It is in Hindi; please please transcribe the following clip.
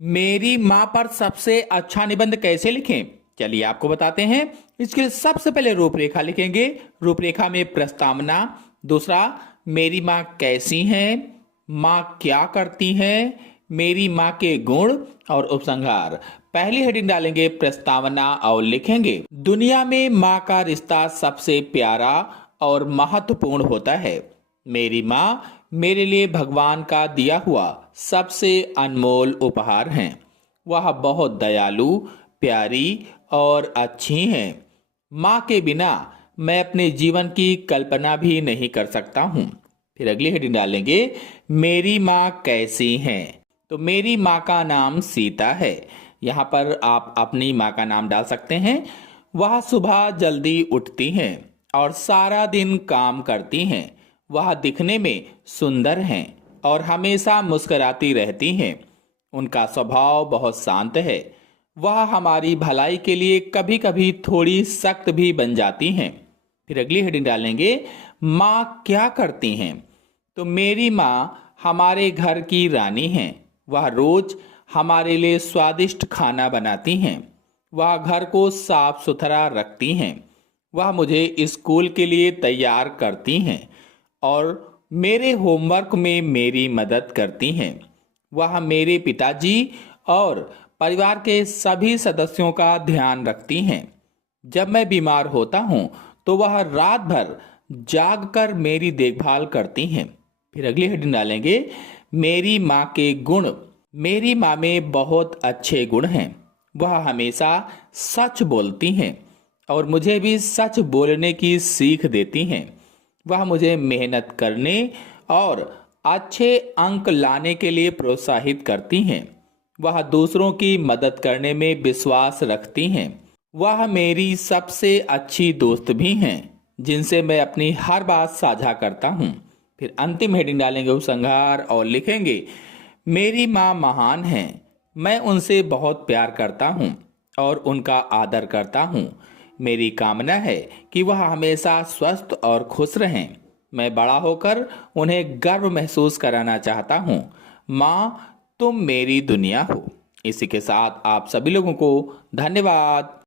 मेरी माँ पर सबसे अच्छा निबंध कैसे लिखें? चलिए आपको बताते हैं। इसके लिए सबसे पहले रूपरेखा लिखेंगे। रूपरेखा में प्रस्तावना, दूसरा मेरी माँ कैसी है, माँ क्या करती है, मेरी माँ के गुण और उपसंहार। पहली हेडिंग डालेंगे प्रस्तावना और लिखेंगे दुनिया में माँ का रिश्ता सबसे प्यारा और महत्वपूर्ण होता है। मेरी माँ मेरे लिए भगवान का दिया हुआ सबसे अनमोल उपहार हैं। वह बहुत दयालु, प्यारी और अच्छी हैं। माँ के बिना मैं अपने जीवन की कल्पना भी नहीं कर सकता हूँ। फिर अगली हेडिंग डालेंगे मेरी माँ कैसी हैं। तो मेरी माँ का नाम सीता है। यहाँ पर आप अपनी माँ का नाम डाल सकते हैं। वह सुबह जल्दी उठती हैं और सारा दिन काम करती हैं। वह दिखने में सुंदर हैं और हमेशा मुस्कुराती रहती हैं। उनका स्वभाव बहुत शांत है। वह हमारी भलाई के लिए कभी कभी थोड़ी सख्त भी बन जाती हैं। फिर अगली हेडिंग डालेंगे माँ क्या करती हैं। तो मेरी माँ हमारे घर की रानी हैं। वह रोज हमारे लिए स्वादिष्ट खाना बनाती हैं। वह घर को साफ सुथरा रखती हैं। वह मुझे स्कूल के लिए तैयार करती हैं और मेरे होमवर्क में मेरी मदद करती हैं। वह मेरे पिताजी और परिवार के सभी सदस्यों का ध्यान रखती हैं। जब मैं बीमार होता हूँ तो वह रात भर जाग कर मेरी देखभाल करती हैं। फिर अगली हेडिंग डालेंगे मेरी माँ के गुण। मेरी माँ में बहुत अच्छे गुण हैं। वह हमेशा सच बोलती हैं और मुझे भी सच बोलने की सीख देती हैं। वह मुझे मेहनत करने और अच्छे अंक लाने के लिए प्रोत्साहित करती हैं। वह दूसरों की मदद करने में विश्वास रखती हैं। वह मेरी सबसे अच्छी दोस्त भी हैं, जिनसे मैं अपनी हर बात साझा करता हूँ। फिर अंतिम हेडिंग डालेंगे उपसंहार और लिखेंगे मेरी माँ महान हैं। मैं उनसे बहुत प्यार करता हूँ और उनका आदर करता हूँ। मेरी कामना है कि वह हमेशा स्वस्थ और खुश रहें। मैं बड़ा होकर उन्हें गर्व महसूस कराना चाहता हूँ। माँ, तुम मेरी दुनिया हो। इसी के साथ आप सभी लोगों को धन्यवाद।